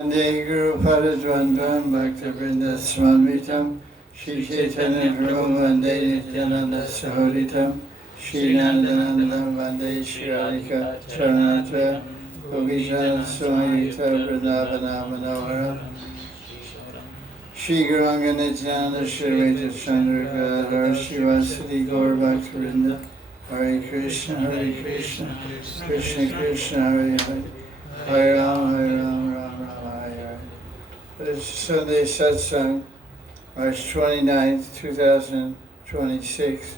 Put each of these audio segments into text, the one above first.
Vande Guru Paradvandvam Bhakta Vrinda Smanvitam Sri Caitanya Prabhu Vande Nityananda Sahoditam Sri Nandanandam Vande Sri Radhika Charanatra Gopijana Swamita Vrindavana Manohara Sri Guranga Nityananda Sri Veta Chandra Gadadhar Sri Vasudhi Gaur Bhakta Vrinda Hare Krishna Krishna Krishna Hare Hare Hare Ram Ram Ram Hare. This is Sunday Satsang, March 29th, 2026.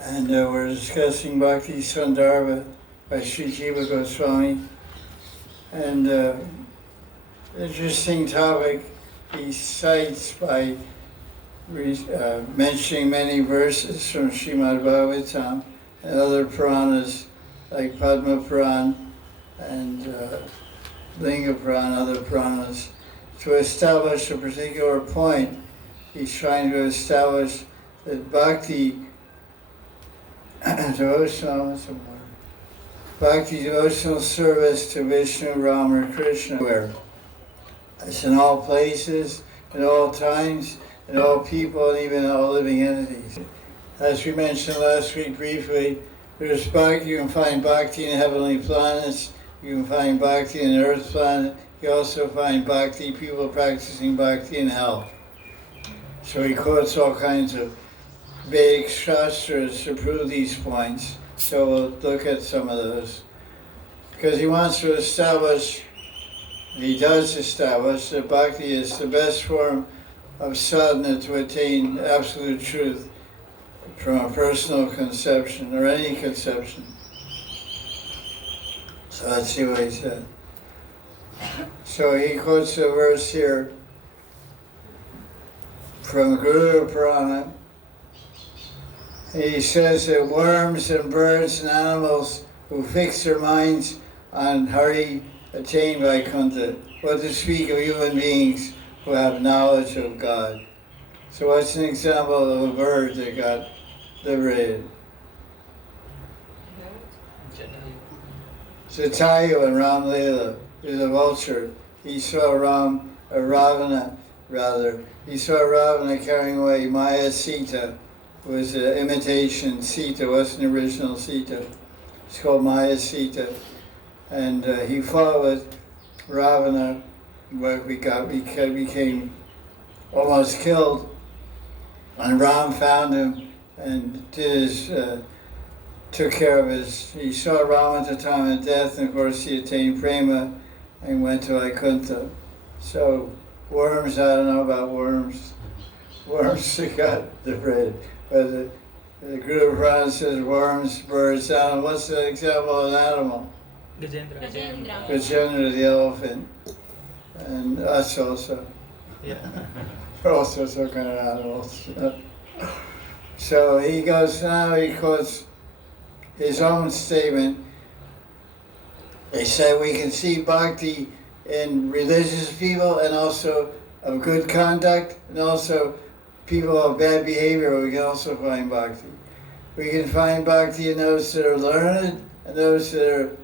And we're discussing Bhakti Sandarbha by Sri Jiva Goswami. And interesting topic he cites by mentioning many verses from Srimad Bhagavatam and other Puranas like Padma Puran and Linga Puran, other Puranas, to establish a particular point. He's trying to establish that Bhakti devotional service to Vishnu, Ram, or Krishna, where it's in all places, in all times, in all people, and even in all living entities. As we mentioned last week briefly, there's Bhakti. You can find Bhakti in heavenly planets. You can find Bhakti in the earth planet. You also find Bhakti, people practicing Bhakti in hell. So he quotes all kinds of Vedic Shastras to prove these points. So we'll look at some of those. Because he wants to establish, he does establish, that Bhakti is the best form of sadhana to attain absolute truth from a personal conception or any conception. So let's see what he said. So he quotes a verse here from Guru Purana. He says that worms and birds and animals who fix their minds on Hari attain Vaikuntha. What to speak of human beings who have knowledge of God. So what's an example of a bird that got liberated? Jatayu in Ram Leela is a vulture. He saw Ravana carrying away Maya Sita, who was an imitation Sita, wasn't the original Sita. It's called Maya Sita. And he fought with Ravana, where became almost killed. And Ram found him and took care of he saw Ram at the time of death, and of course he attained prema and went to Vaikuntha. So worms, I don't know about worms. Worms got the bread. But the Guru Purana says worms, birds, animals. What's the example of an animal? Gajendra, the elephant. And us also. Yeah. We're also some kind of animals. So he goes now, he quotes his own statement. He said we can see Bhakti in religious people and also of good conduct, and also people of bad behavior. We can also find Bhakti. We can find Bhakti in those that are learned and those that are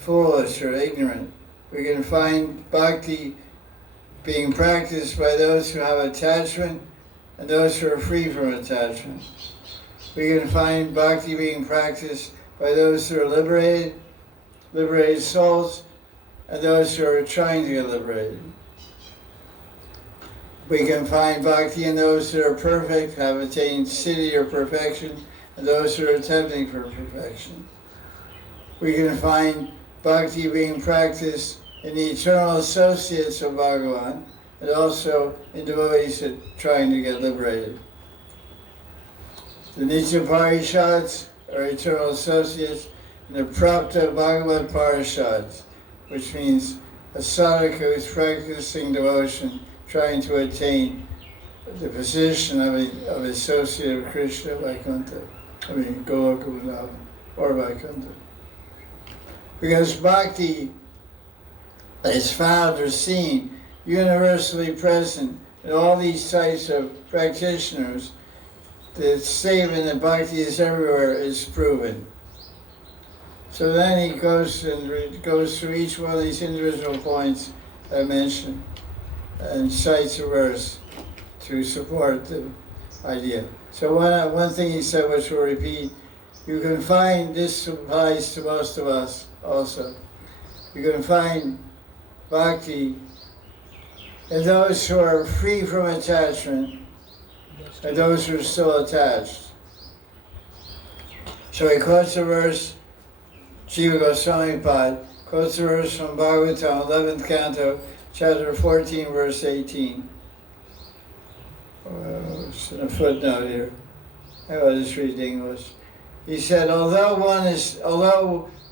foolish or ignorant. We can find Bhakti being practiced by those who have attachment and those who are free from attachment. We can find Bhakti being practiced by those who are liberated souls, and those who are trying to get liberated. We can find Bhakti in those that are perfect, have attained siddhi or perfection, and those who are attempting for perfection. We can find Bhakti being practiced in the eternal associates of Bhagavan, and also in devotees that are trying to get liberated. The Nitya Parishads are eternal associates, and the Prapta Bhagavad Parishads, which means a sadhaka who is practicing devotion, trying to attain the position of associate of Krishna, Vaikuntha. Goloka Vrindavan, or Vaikuntha. Because Bhakti is found or seen, universally present in all these types of practitioners. The statement that Bhakti is everywhere is proven. So then he goes through each one of these individual points I mentioned and cites a verse to support the idea. So one thing he said, which we'll repeat, you can find, this applies to most of us also, you can find bhakti in those who are free from attachment and those who are still attached. So he quotes a verse, Jiva Goswami Pad, quotes a verse from Bhagavatam, 11th canto, chapter 14, verse 18. It's in a footnote here. I'll just read English. He said, although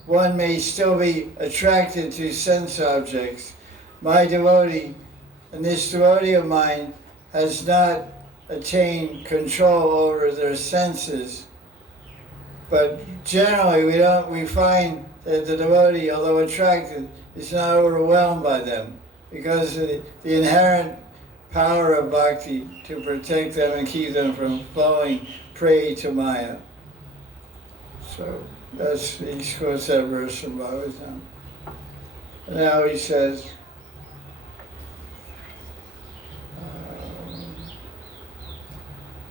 one may still be attracted to sense objects, my devotee, and this devotee of mine, has not attained control over their senses. But generally, we find that the devotee, although attracted, is not overwhelmed by them because of the inherent power of bhakti to protect them and keep them from falling prey to Maya. So he quotes that verse from Bhagavatam. And now he says,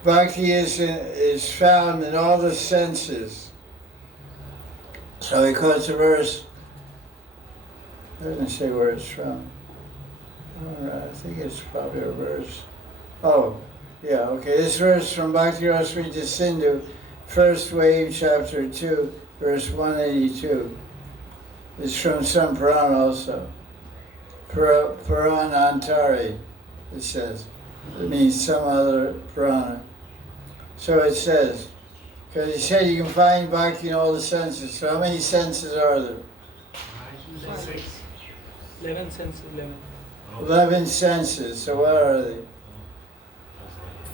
bhakti is found in all the senses. So he quotes a verse. I didn't say where it's from. I think it's probably a verse. Oh, yeah, okay. This verse from Bhakti Rasa Sindhu, first wave, chapter 2, verse 182. It's from some Purana also. Purana Antari, it says. It means some other Purana. So it says, because he said you can find bhakti in all the senses. So how many senses are there? 6. 11 senses, 11. 11 senses. So what are they?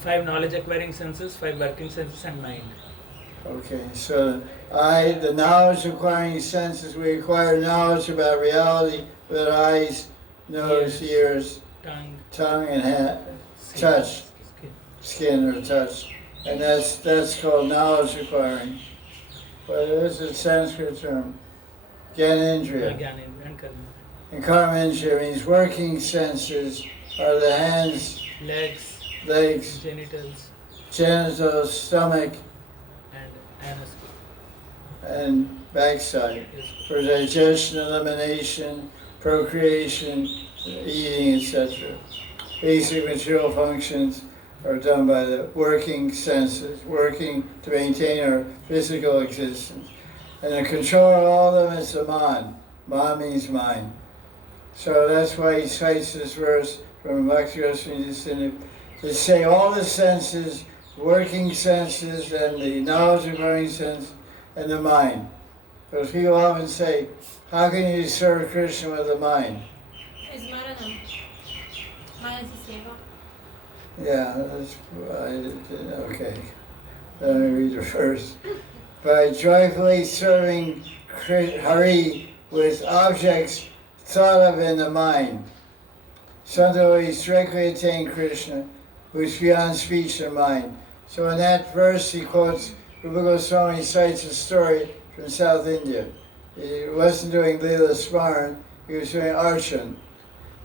5 knowledge acquiring senses, 5 working senses, and mind. Okay, so the knowledge acquiring senses, we acquire knowledge about reality with our eyes, nose, ears, tongue and hand, touch, skin or touch. And that's called knowledge acquiring. But it is a Sanskrit term. Gyanendriya. And karma indriya means working senses are the hands, legs, genitals, stomach, and backside for digestion, elimination, procreation, eating, etc. Basic material functions are done by the working senses, working to maintain our physical existence. And the control of all of them is the man. Man means mind. So that's why he cites this verse from Bhakti Rasa to say all the senses, working senses, and the knowledge acquiring sense, and the mind. Because people often say, how can you serve Krishna with the mind? Yeah, that's okay. Let me read the verse. By joyfully serving Hari with objects thought of in the mind, some devotees directly attain Krishna, who is beyond speech and mind. So in that verse he quotes, Rupa Goswami cites a story from South India. He wasn't doing Leela Smaran, he was doing Archan.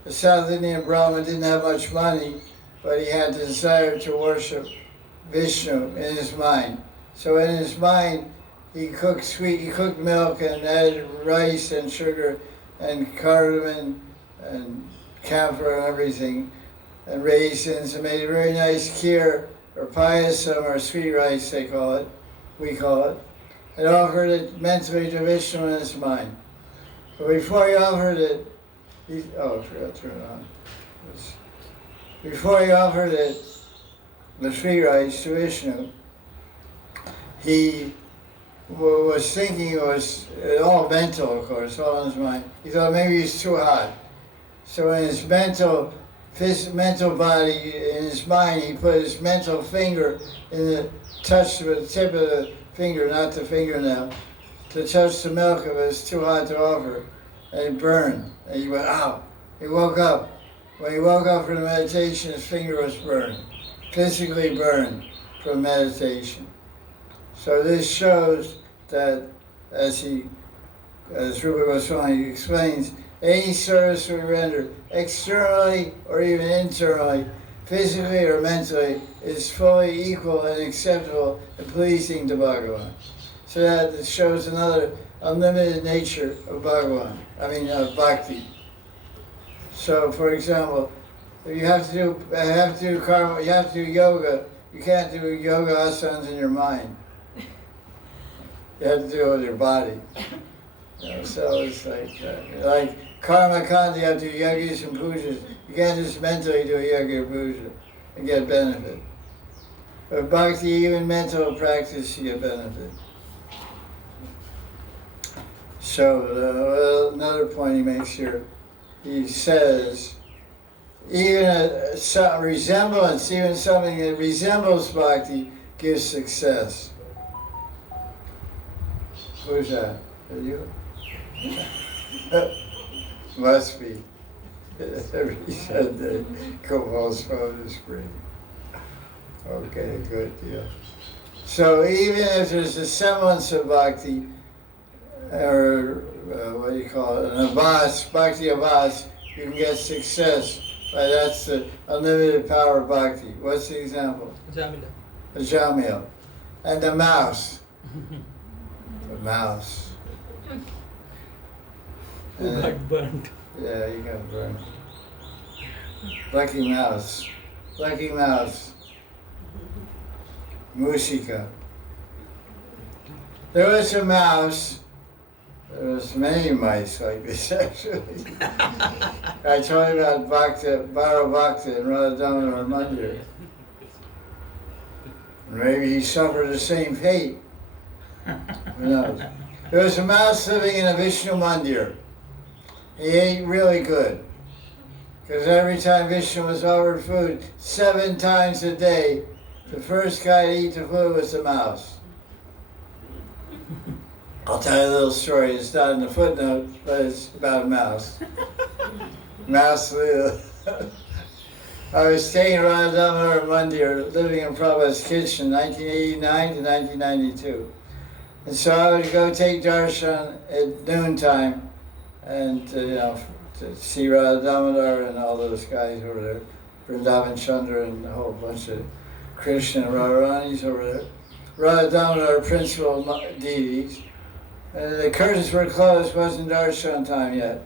The South Indian Brahmin didn't have much money, but he had the desire to worship Vishnu in his mind. So in his mind, he cooked milk and added rice and sugar and cardamom and camphor and everything, and raisins, and made a very nice kheer, or payasam, or sweet rice they call it, we call it, and offered it mentally to Vishnu in his mind. But before he offered it, I forgot to turn it on. Before he offered it, the sweet rice to Vishnu, he was thinking, it was all mental, of course, all in his mind. He thought maybe it's too hot. So in his mental body, in his mind, he put his mental finger in the touch with the tip of the finger, not the fingernail, to touch the milk if it was too hot to offer. And it burned. And he went, ow. He woke up. When he woke up from the meditation, his finger was burned, physically burned from meditation. So this shows that as he as Rupa Goswami explains, any service we render externally or even internally, physically or mentally, is fully equal and acceptable and pleasing to Bhagavan. So that shows another unlimited nature of Bhagavan, Bhakti. So, for example, if you have to do karma, you have to do yoga, you can't do yoga asanas in your mind. You have to do it with your body. So it's like karma kanda, you have to do yogis and pujas. You can't just mentally do a yoga or puja and get benefit. But bhakti, even mental practice, you get benefit. So another point he makes here, he says, even some resemblance, even something that resembles bhakti, gives success. Who's that? Are you? Must be. Every Sunday, Gopal's phone is screen. Okay, good deal. So even if there's a semblance of bhakti, or what do you call it, an avas, bhakti avas, you can get success. Right? That's the unlimited power of bhakti. What's the example? Jamila. The jamil. And the mouse. The mouse. Who got burnt? Yeah, he got burned. Lucky mouse. Lucky mouse. Musika. There was a mouse. There was many mice like this actually. I told you about Bhara Bhakta and Radha Damodar Mandir. Maybe he suffered the same fate. Who knows? There was a mouse living in a Vishnu Mandir. He ate really good. Because every time Vishnu was offered food, 7 times a day, the first guy to eat the food was the mouse. I'll tell you a little story. It's not in the footnote, but it's about a mouse. Mouse little. I was staying in Radha Damodar Mandir, living in Prabhupada's kitchen, 1989 to 1992. And so I would go take darshan at noontime, and to see Radha Damodar and all those guys over there, Vrindavan Chandra and a whole bunch of Krishna and Radharani's over there. Radha Damodar, principal deities. The curtains were closed, wasn't darshan time yet,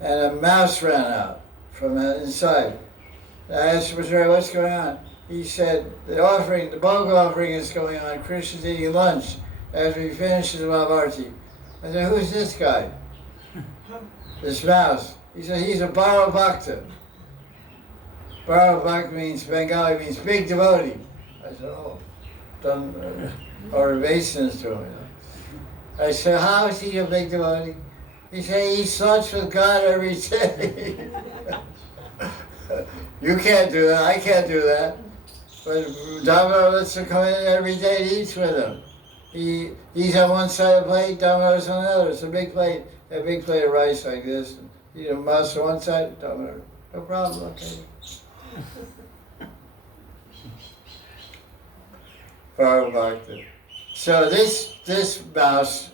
and a mouse ran out from inside. I asked Bhajari, what's going on? He said, the bhog offering is going on, Krishna's eating lunch after he finishes the Mahabharati. I said, who's this guy? This mouse. He said, he's a Bhara Bhakta. Bhara Bhakta means, Bengali means big devotee. I said, oh, done obeisance to him. I said, how is he a big devotee? He said, he eats lunch with God every day. You can't do that, I can't do that. But Damodar lets him come in every day and eats with him. He's on one side of the plate, Damodar's on the other. It's a big plate of rice like this. You know, mouse on one side, Damodar. No problem, okay. Bhakti. So this mouse,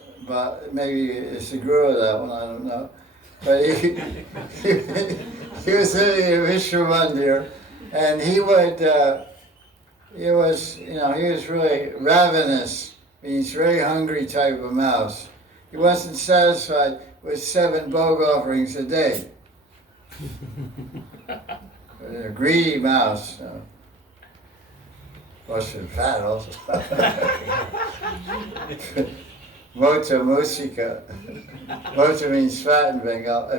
maybe it's the guru of that one, I don't know. But he was living in Vishnu Mandir, and he was really ravenous, means very hungry type of mouse. He wasn't satisfied with 7 bhog offerings a day. A greedy mouse. Must have been fat also. Mota musika. Mota means fat in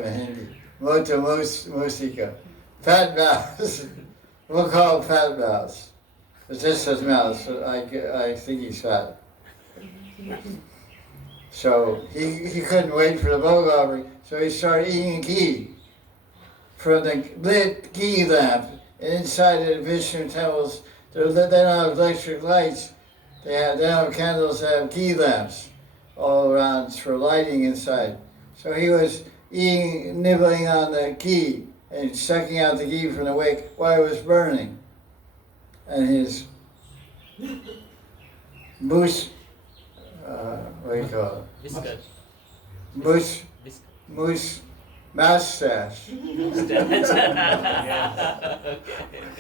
Hindi. Mota musika. Fat mouse. We'll call him fat mouse. It's just a mouse. I think he's fat. So he couldn't wait for the bhog offering, so he started eating ghee from the lit ghee lamp. And inside the Vishnu temples, they don't have electric lights. They don't have candles, they have ghee lamps all around for lighting inside. So he was nibbling on the ghee and sucking out the ghee from the wick while it was burning. And his moose, what do you call it? Moose, moustache.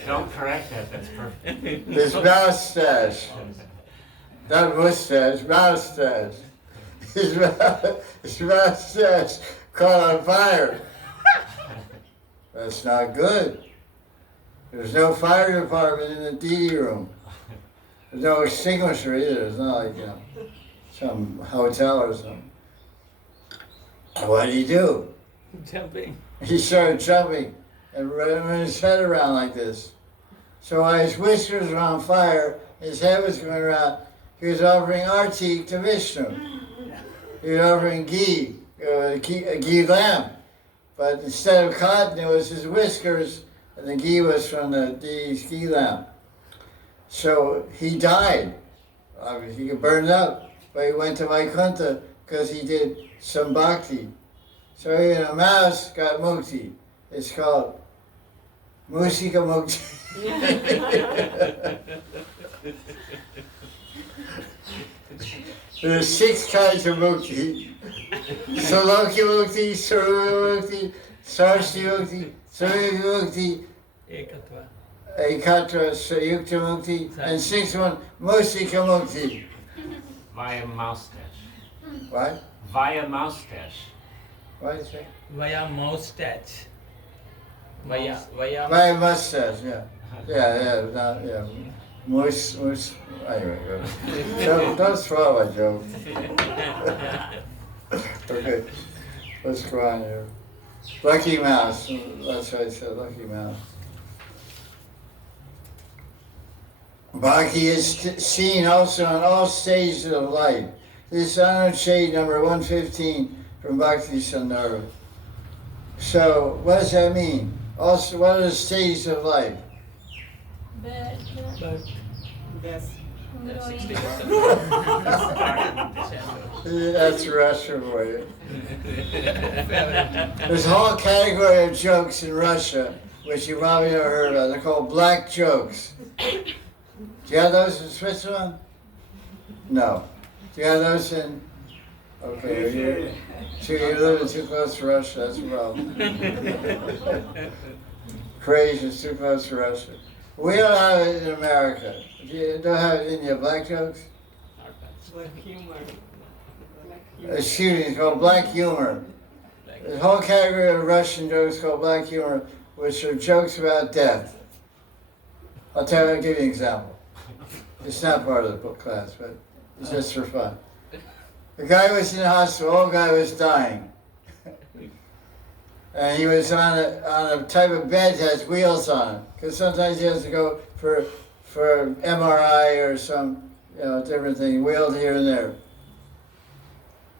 Don't correct that, that's perfect. His moustache. Not mustache, moustache. His moustache caught on fire. That's not good. There's no fire department in the DD room. There's no extinguisher either. It's not like, some hotel or something. What did he do? Jumping. He started jumping and running his head around like this. So while his whiskers were on fire, his head was going around, he was offering arti to Vishnu. He was offering ghee, a ghee lamp. But instead of cotton, it was his whiskers, and the ghee was from the ghee lamp. So he died. Obviously, he got burned up, but he went to Vaikuntha because he did some bhakti. So even a mouse got mukti. It's called Musika Mukti. There's 6 kinds of mukti. Saloki Mukti, Saruva Mukti, Sarsi Mukti, Sarvi Mukti, Ekatva. Ekatra Sayukta Mukti, and 6th one, Musika Mukti. Via moustache. What? Via moustache. What did you say? Via moustache. Via My mustache, yeah. Moose, anyway, don't swallow my joke. Okay, let's go on here. Lucky mouse, that's what I said, lucky mouse. Bhakti is seen also on all stages of life. This is Anuच्छed number 115 from Bhakti Sandarbha. So, what does that mean? Also, what are the stages of life? That's Russian for you. There's a whole category of jokes in Russia, which you probably never heard about. They're called black jokes. Do you have those in Switzerland? No. Do you have those in... Okay, you're living too close to Russia, that's a problem. Croatia is too close to Russia. We don't have it in America. You don't have it in your black jokes? Black humor. Excuse me, it's called black humor. There's a whole category of Russian jokes called black humor, which are jokes about death. I'll give you an example. It's not part of the book class, but it's just for fun. The guy was in the hospital, the old guy was dying. And he was on a type of bed that has wheels on it, because sometimes he has to go for MRI or some different thing, wheeled here and there.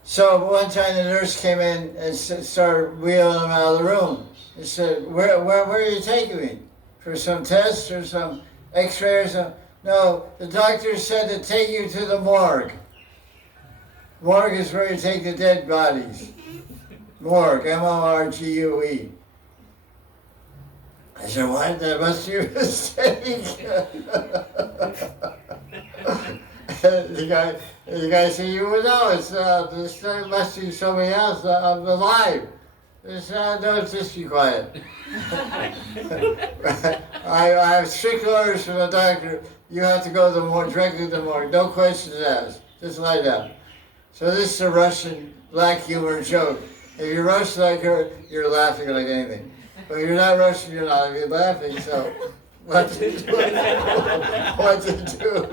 So one time the nurse came in and started wheeling him out of the room. He said, where are you taking me? For some test or some x-ray or something? No, the doctor said to take you to the morgue. Morgue is where you take the dead bodies. Morgue, M-O-R-G-U-E. I said, what? That must be a mistake. The guy said, you would know, this must be somebody else. I'm alive. He said, no, just be quiet. I have strict orders from the doctor. You have to go to the morgue, directly to the morgue. No questions asked. Just lie down. So this is a Russian black humor joke. If you're Russian like her, you're laughing like anything. But if you're not Russian, you're not even laughing. So what to do? What to do?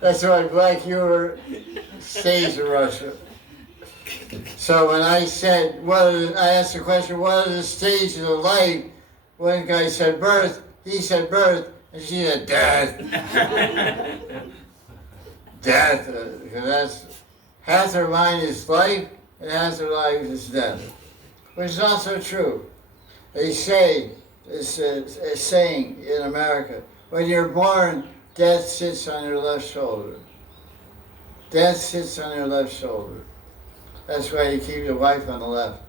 That's why black humor stays in Russia. So when I said, I asked the question, what are the stages of life? One guy said birth, he said birth, and she said death. Death, because that's half their mind is life, and half their life is death. Which is also true. They say, it's a saying in America, when you're born, death sits on your left shoulder. Death sits on your left shoulder. That's why you keep your wife on the left.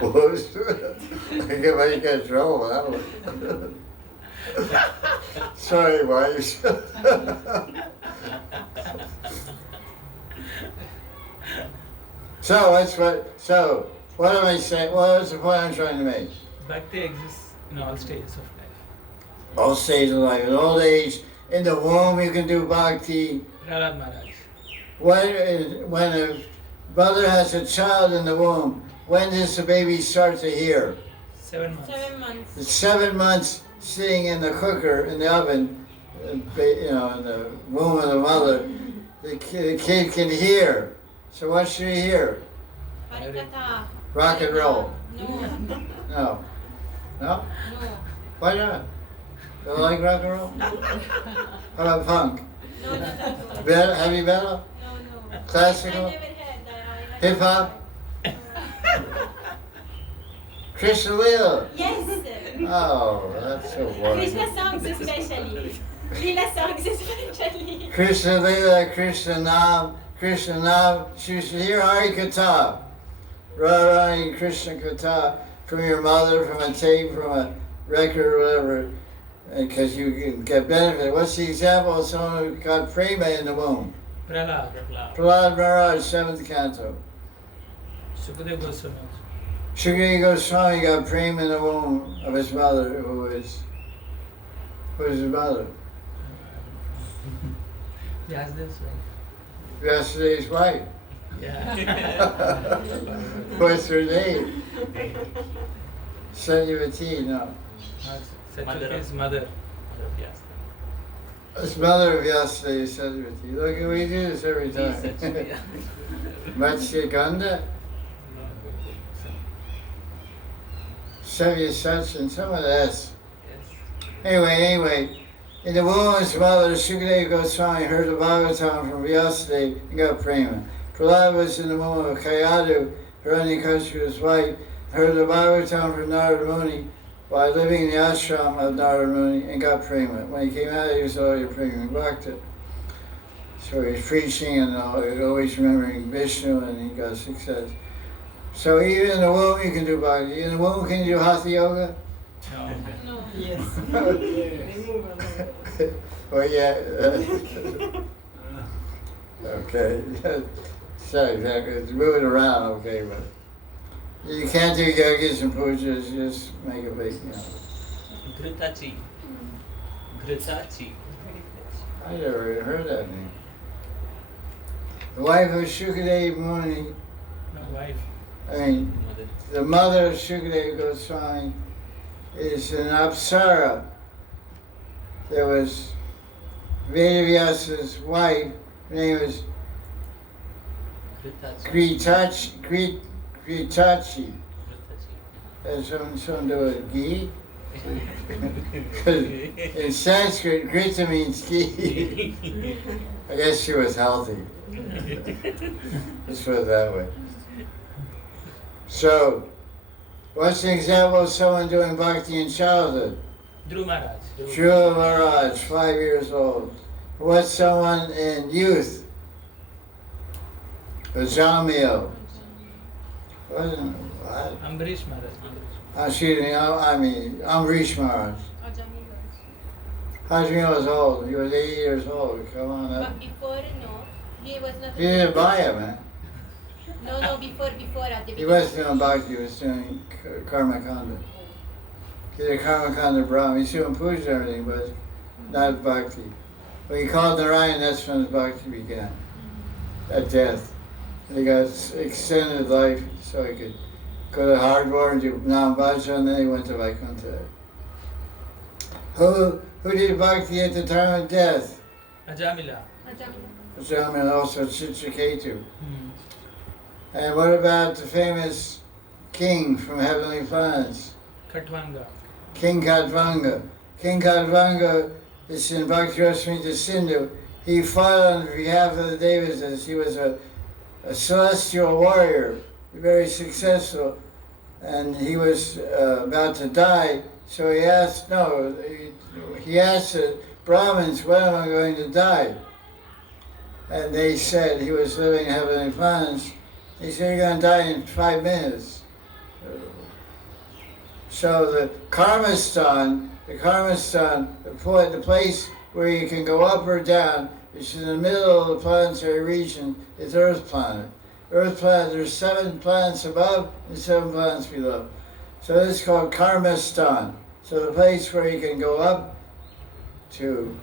Whoops. I might get in trouble with that one. Sorry, wives. So what am I saying? What was the point I'm trying to make? Bhakti exists in all stages of life. All stages of life. In old age, in the womb, you can do bhakti. Prahlad Maharaj. When a mother has a child in the womb, when does the baby start to hear? 7 months. 7 months. It's 7 months sitting in the cooker, in the oven, in the womb of the mother. The kid can hear. So what should he hear? Harikatha. Rock and roll. No. No. No? No. Why not? Don't like rock and roll? How about punk? No, not at all. Heavy metal? No, no. Classical? I never had that. I like Hip hop? Krishna Lila? Yes. Oh, that's so boring. Krishna songs especially. Leela songs especially. Krishna Lila, Krishna Nam, you should hear Hari Katha. Radharani Krishna Katha from your mother, from a tape, from a record or whatever, because you can get benefit. What's the example of someone who got prema in the womb? Prahlad. Prahlad Maharaj, 7th canto. Sukadeva Goswami. Sri Jiva Goswami got prema in the womb of his mother, who was his mother? Vyasdev's wife. Yesterday's wife. Yeah. What's her name? Satyavati, no. Satyavati's mother. It's mother of yesterday, Satyavati. Look, we do this every time. Matsya Ganda, Savya Sachin, some of that. Anyway, in the womb of his mother, Sukadeva Goswami heard the Bhagavatam from yesterday and got prema. Prahlad was in the womb of Kayadu, Hiranyakashipu's wife, heard the Bhagavatam from Narada Muni while living in the ashram of Narada Muni and got prema. When he came out, he was already prema bhakta. So he was preaching and always remembering Vishnu, and he got success. So even in the womb you can do bhakti. In the womb can you do hatha yoga? No. No. Yes. Well, yeah. Okay. So exactly. It's moving around, okay, but you can't do yogas and pujas, just make a big, Ghritachi. I never even heard that name. The wife of Shukadeva Muni, No, wife. the mother of Shukadeva Goswami is an Apsara. There was Vedavyasa's wife, her name was Gritachi. Has something to do with ghee. In Sanskrit, Grita means ghee. I guess she was healthy. Let's put it that way. So, what's an example of someone doing bhakti in childhood? Dhruv Maharaj. Dhruva Maharaj, 5 years old. What's someone in youth? Jamil. What? Ambarish Maharaj. Amrish Maharaj. Hajmi was old. He was 80 years old. Come on up. But before, no, he was not. He didn't buy him, man. No, before at the He beginning. wasn't doing bhakti. He was doing karma kanda. He's a karma kanda Brahma. He's doing puja and everything, but not bhakti. When he called Narayan, that's when his bhakti began. At death. He got extended life so he could go to Hardwar and do Nam Bhajan, and then he went to Vaikuntha. Who did bhakti at the time of death? Ajamila. Jamil, also Chitraketu. And what about the famous king from Heavenly Planets? Khatvanga. King Khatvanga. King Khatvanga is in Bhakti Rasamrita Sindhu. He fought on behalf of the Devas. He was a celestial warrior, very successful, and he was about to die. So he asked the Brahmins, when am I going to die? And they said he was living in Heavenly Planets. He said, you're going to die in 5 minutes. So the Karmastan, the place where you can go up or down, which is in the middle of the planetary region, is Earth planet. Earth planet, there's 7 planets above and 7 planets below. So this is called Karmastan. So the place where you can go up to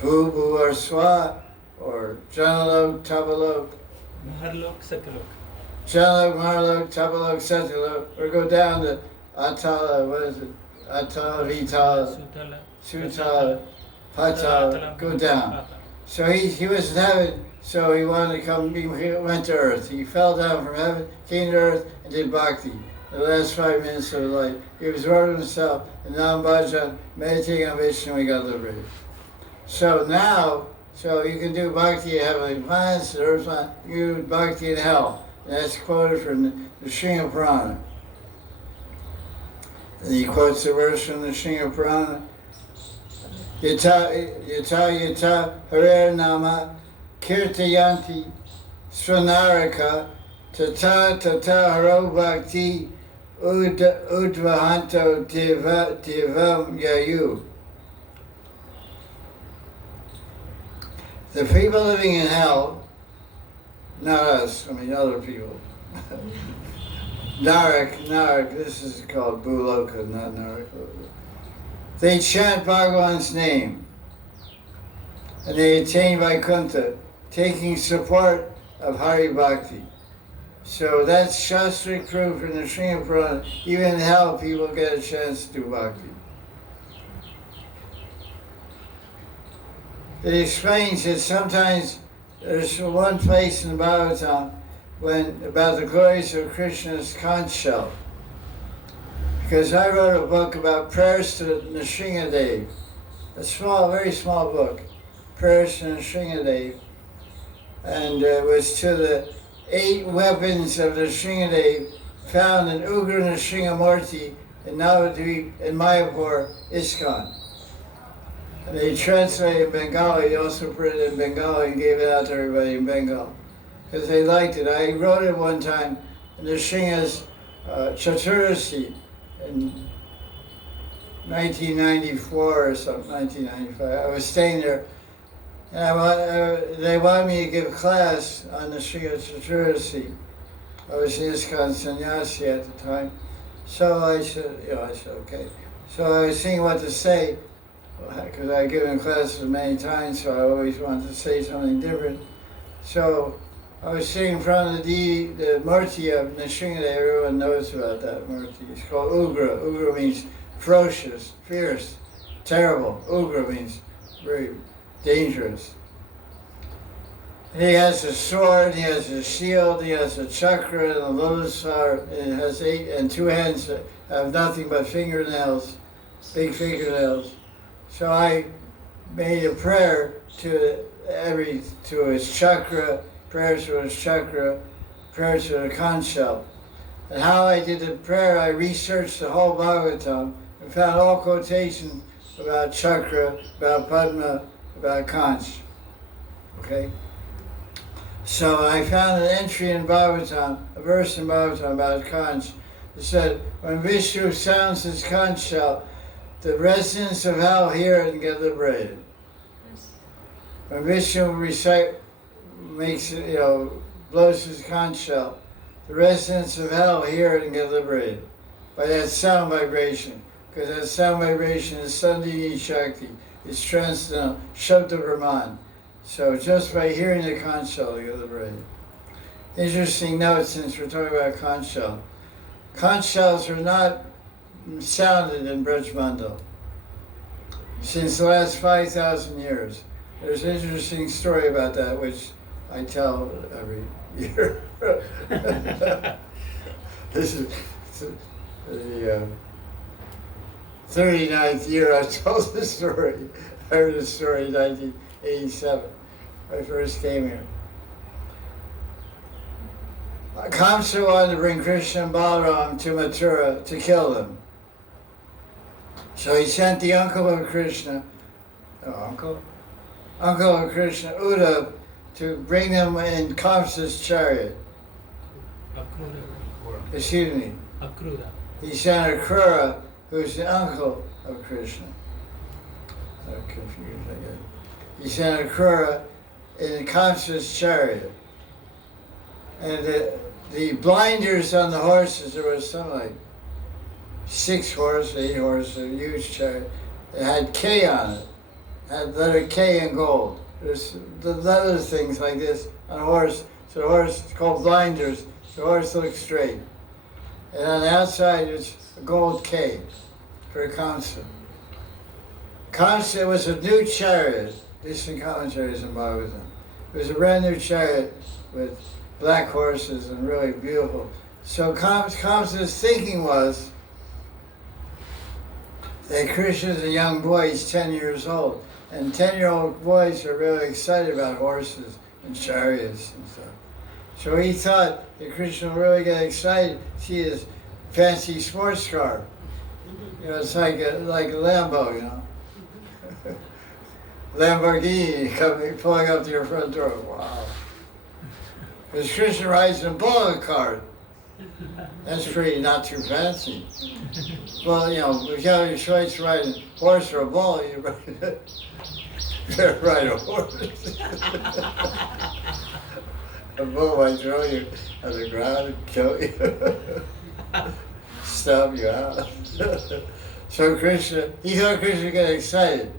Bhu, Bhu or Swa, or Janalok, Tapalok, Maharlok, Satyalok. Janalok, Maharlok, Tapalok, Satyalok, or go down to Atala, what is it? Atala, Vitala, Sutala. Sutala, Patala, go down. So he was in heaven, so he wanted to come, he went to earth. He fell down from heaven, came to earth, and did bhakti. The last 5 minutes of his life. He was absorbed himself in Nam-bhajan, meditating on Vishnu, he got liberated. So now, you can do bhakti in heavenly planets, the earth planet, you do bhakti in hell. And that's quoted from the Srimad Purana. And he quotes the verse from the Srimad Purana. Yata Harer Nama Kirtayanti Swanaraka Tata Haro Bhakti Udvahanto Devam Yayu. The people living in hell, not us, I mean other people. Narak, this is called Bhuloka, not Narak. They chant Bhagavan's name, and they attain Vaikuntha, taking support of Hari Bhakti. So that's Shastric proof in the Srimad Purana. Even in hell, people get a chance to do Bhakti. It explains that sometimes there's one place in the Bhagavatam about the glories of Krishna's conch shell. Because I wrote a book about prayers to Nrsingadev, a very small book, prayers to Nrsingadev, and it was to the 8 weapons of Nrsingadev found in Ugra Nrsingamurti in Navadvip in Mayapur, ISKCON. And they translated in Bengali, they also printed it in Bengali and gave it out to everybody in Bengal, because they liked it. I wrote it one time in Nrsinga's Chaturasi in 1994 or something, 1995. I was staying there, and they wanted me to give a class on the Nrsinga Chaturasi. I was an ISKCON sannyasi at the time. So I said, okay. So I was thinking what to say, because I had given classes many times, so I always wanted to say something different. So I was sitting in front of the Murti of Nrsingadev. Everyone knows about that Murti. It's called Ugra. Ugra means ferocious, fierce, terrible. Ugra means very dangerous. And he has a sword, he has a shield, he has a chakra and a lotus flower, and it has 8 and 2 hands that have nothing but fingernails, big fingernails. So I made a prayer to his chakra, prayers to his chakra, prayers to the conch shell. And how I did the prayer, I researched the whole Bhagavatam and found all quotations about chakra, about Padma, about conch. Okay? So I found an entry in Bhagavatam, a verse in Bhagavatam about conch. It said, when Vishnu sounds his conch shell, the residents of hell hear it and get liberated. When Vishnu blows his conch shell, the residents of hell hear it and get liberated by that sound vibration. Because that sound vibration is Sandhini Shakti, it's transcendental, Shabda Brahman. So just by hearing the conch shell, they get liberated. Interesting note, since we're talking about conch shell. Conch shells are not sounded in Braj Mandal since the last 5,000 years. There's an interesting story about that, which I tell every year. This is the 39th year I told this story. I heard this story in 1987, when I first came here. Kamsa wanted to bring Krishna and Balaram to Mathura to kill them. So he sent the uncle of Krishna, uncle of Krishna, Uddhav, to bring them in Kamsa's chariot. Akrura. Excuse me. Akrura. he sent a Krura, who's the uncle of Krishna. I'm confused, I guess. He sent a Krura in Kamsa's chariot. And the blinders on the horses, there was something like 6 horses, 8 horses, a huge chariot. It had K on it, had letter K in gold. There's the other things like this on a horse. So the horse is called blinders, so the horse looks straight. And on the outside is a gold K for Kamsa. Kamsa was a new chariot. This is commentaries in Bhagavatam. It was a brand new chariot with black horses and really beautiful. So Kamsa's thinking was that Krishna's a young boy, he's 10 years old. And 10-year-old boys are really excited about horses and chariots and stuff. So he thought that Krishna would really get excited to see his fancy sports car. You know, it's like a Lambo, you know. Lamborghini coming, pulling up to your front door. Wow. Because Krishna rides in a bullock cart. That's pretty not too fancy. Well, you know, if you have your choice to ride a horse or a bull, you better ride a horse. A bull might throw you on the ground and kill you. Stomp you out. So Krishna, he thought Krishna would get excited.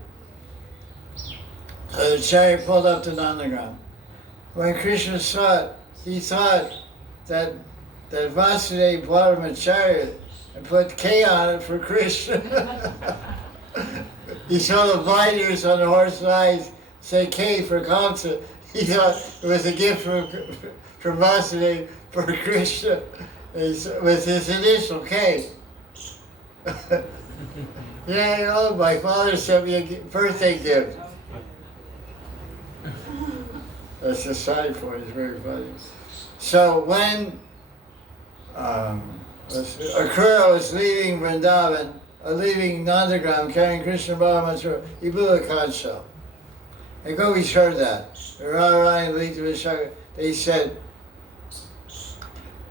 So the chariot pulled up to Nandagram. When Krishna saw it, he thought that Vasudeva bought him a chariot and put K on it for Krishna. He saw the blinders on the horse's eyes say K for Kamsa. He thought it was a gift from Vasudeva for Krishna with his initial K. Yeah, you know, my father sent me a birthday gift. That's a side point, it's very funny. So when Akrura was leaving Vrindavan, leaving Nandagram, carrying Krishna Balaram, he blew a conch shell. And Gopis heard that. They said,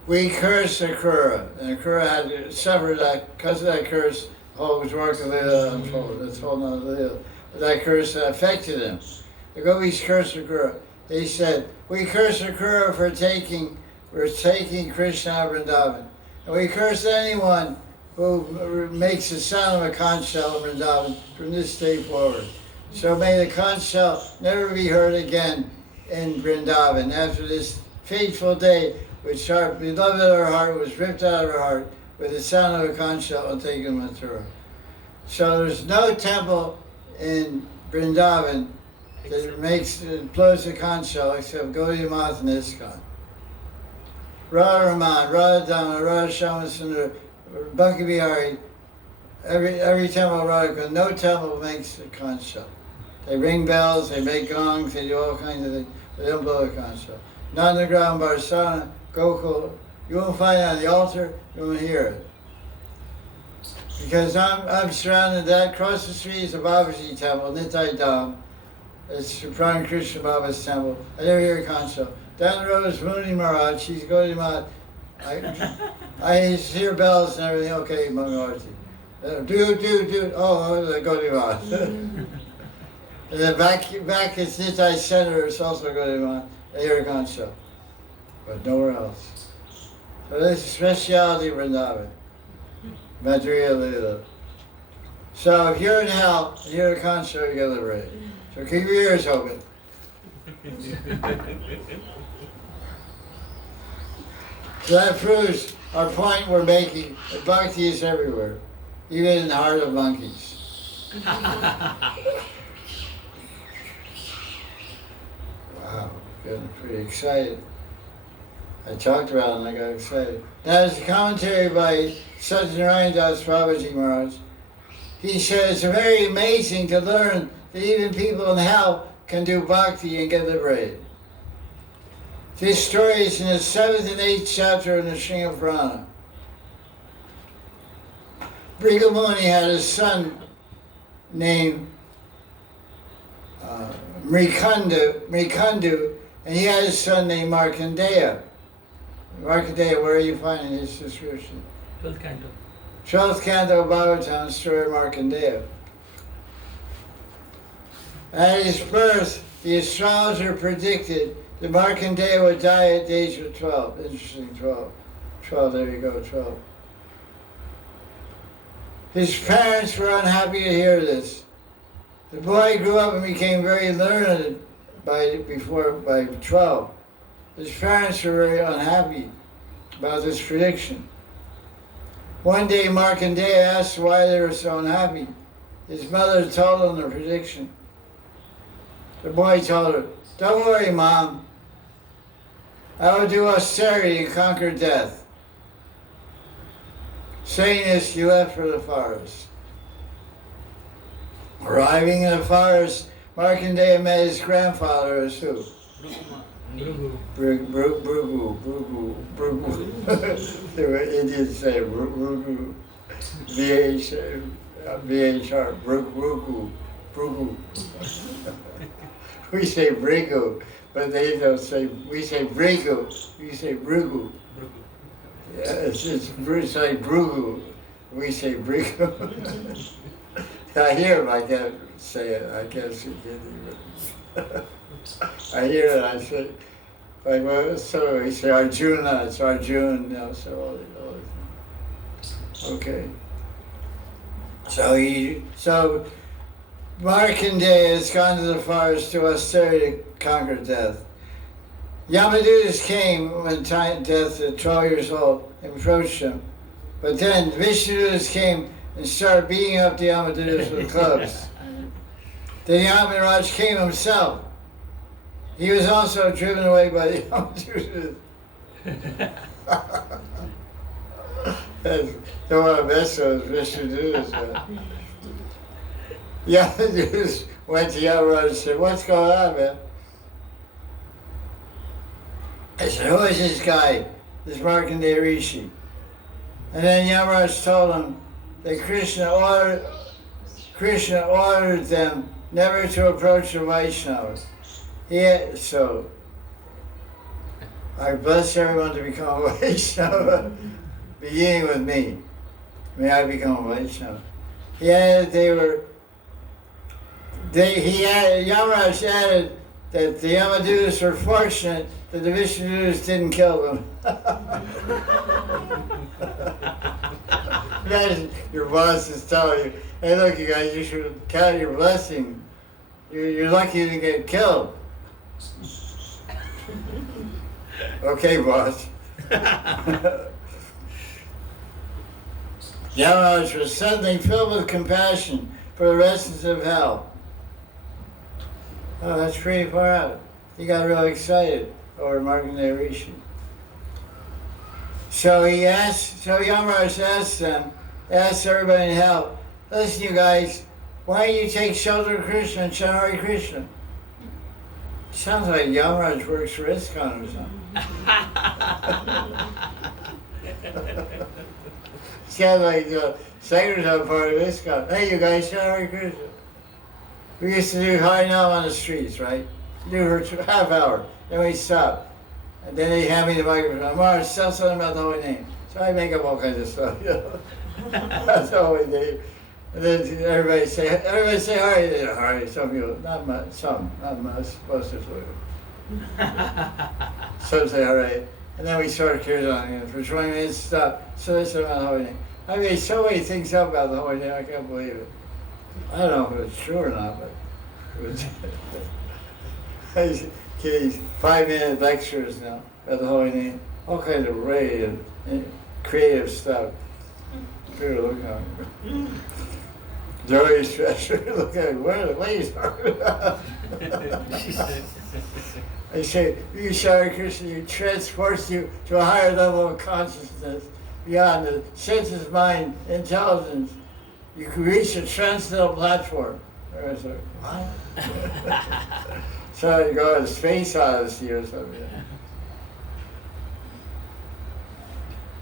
we curse Akrura. And Akrura had suffered that, because of that curse, all his work unfolded. That's all not Lila. But that curse affected him. The Gopis cursed Akrura. They said, we curse Akrura for taking Krishna out of Vrindavan. And we curse anyone who makes the sound of a conch shell in Vrindavan from this day forward. So may the conch shell never be heard again in Vrindavan. After this fateful day, which our beloved of our heart was ripped out of our heart with the sound of a conch shell and taken Mathura. So there's no temple in Vrindavan that blows a conch shell except Gaudiya Math and ISKCON. Radha Raman, Radha Dama, Radha Shamasundar, Bhakti Bihari, every temple of Radha, no temple makes a conch shell. They ring bells, they make gongs, they do all kinds of things, but they don't blow a conch shell. Nandagram, Barsana, Gokul, you won't find it on the altar, you won't hear it. Because I'm surrounded, that across the street is the Babaji temple, Nitai Dham. It's Pran Krishna Baba's temple. I never hear a conch shell. Down the road is Muni Maharaj, she's going to I hear bells and everything, okay, Mangalarti. Do, oh, they go to Maharaj. And then back is Nitai Center, it's also going to Maharaj. I hear a conch shell. But nowhere else. So this is speciality of Vrindavan. Madhurya Lila. So if you're in hell and you hear a conch shell, you get liberated. So keep your ears open. So that proves our point we're making, that bhakti is everywhere, even in the heart of monkeys. Wow, getting pretty excited. I talked about it and I got excited. Now there's a commentary by Satyanarayana Das Babaji Maharaj. He says it's very amazing to learn that even people in hell can do bhakti and get liberated. This story is in the 7th and 8th chapter in the Srimad Bhagavatam. Brigamuni had a son named Mrikandu, and he had a son named Markandeya. Markandeya, where are you finding his description? 12th canto. 12th canto of Bhagavatam, story of Markandeya. At his birth, the astrologer predicted that Markandeya would die at the age of 12. Interesting, 12. 12, there you go, 12. His parents were unhappy to hear this. The boy grew up and became very learned by 12. His parents were very unhappy about this prediction. One day Markandeya asked why they were so unhappy. His mother told him the prediction. The boy told her, "Don't worry, Mom. I will do austerity and conquer death." Saying this, he left for the forest. Arriving in the forest, Markandeya met his grandfather as who? Brugu. The Indians say Brugu. VHR, Brugu. We say Brigu, but they don't say, we say Brigu, we say Brugu. Yeah, it's like Brugu, we say Brigu. I hear him, I can't say it, I can't speak Hindi. I hear it, I say, like, well, so he say Arjuna, it's Arjun, you know, so all these. Okay. So Markandeya has gone to the forest to austerity to conquer death. Yamadutas came when death at 12 years old and approached him. But then Vishnudutas came and started beating up the Yamadutas with clubs. Then Yamaraj came himself. He was also driven away by the Yamadutas. Don't want to mess with Vishnudutas. Yamadutas went to Yamaraj and said, "What's going on, man?" I said, "Who is this guy, this Markandeya Rishi?" And then Yamaraj told him that Krishna ordered them never to approach the Vaishnavas. So I bless everyone to become a Vaishnava, beginning with me. May I become a Vaishnava. Yamaraj added that the Yamadutas were fortunate that the Vishnudutas didn't kill them. Imagine your boss is telling you, "Hey, look, you guys, you should count your blessing. You're lucky to get killed." Okay, boss. Yamaraj was suddenly filled with compassion for the residents of hell. Oh, that's pretty far out. He got real excited over Markandeya Rishi. So Yamaraj asked everybody in hell, "Listen, you guys, why don't you take shelter of Krishna and chant Hare Krishna?" Sounds like Yamaraj works for ISKCON or something. Sounds like the singers are part of ISKCON. "Hey, you guys, chant Hare Krishna." We used to do Hare Nam on the streets, right? We do it for a half hour, then we stop. And then they hand me the microphone. "Maharaj, tell something about the holy name." So I make up all kinds of stuff, you know. That's the holy name. And then everybody say Hare. Hare. Some people, not much, not much, most of them. Some say Hare. And then we sort of carry on again. For 20 minutes, stop. So they say about the holy name. I made so many things up about the holy name, I can't believe it. I don't know if it's true or not, but it was. I used to give these 5-minute lectures now about the holy name, all kinds of array and creative stuff. People look at me. Joey Stretcher, look at me. What are you talking about? I say, you Hare Krishna, you transports you to a higher level of consciousness beyond the senses, mind, intelligence. You can reach a transcendental platform. I was like, what? So you go to Space Odyssey or something.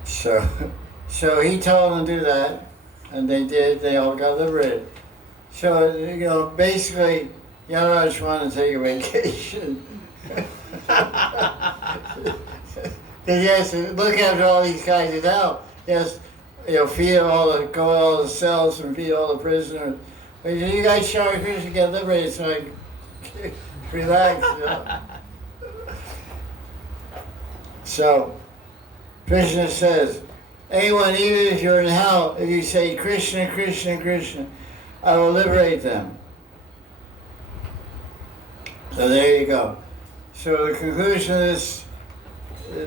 So he told them to do that, and they did. They all got liberated. So, you know, basically, Yamaraj wanted to take a vacation. He has to look after all these guys in hell. Yes, feed all the cells and feed all the prisoners. But you guys show Krishna get liberated, so like, relax. So, Krishna says, anyone, even if you're in hell, if you say Krishna, Krishna, Krishna, I will liberate them. So there you go. So the conclusion of this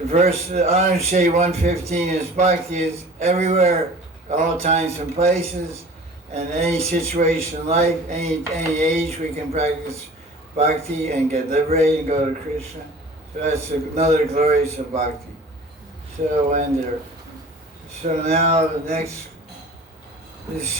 verse, Anushade 115 is Bhakti is everywhere, at all times and places, and any situation in life, any age, we can practice Bhakti and get liberated and go to Krishna. So that's another glorious of Bhakti. So I'll end there. So now the next.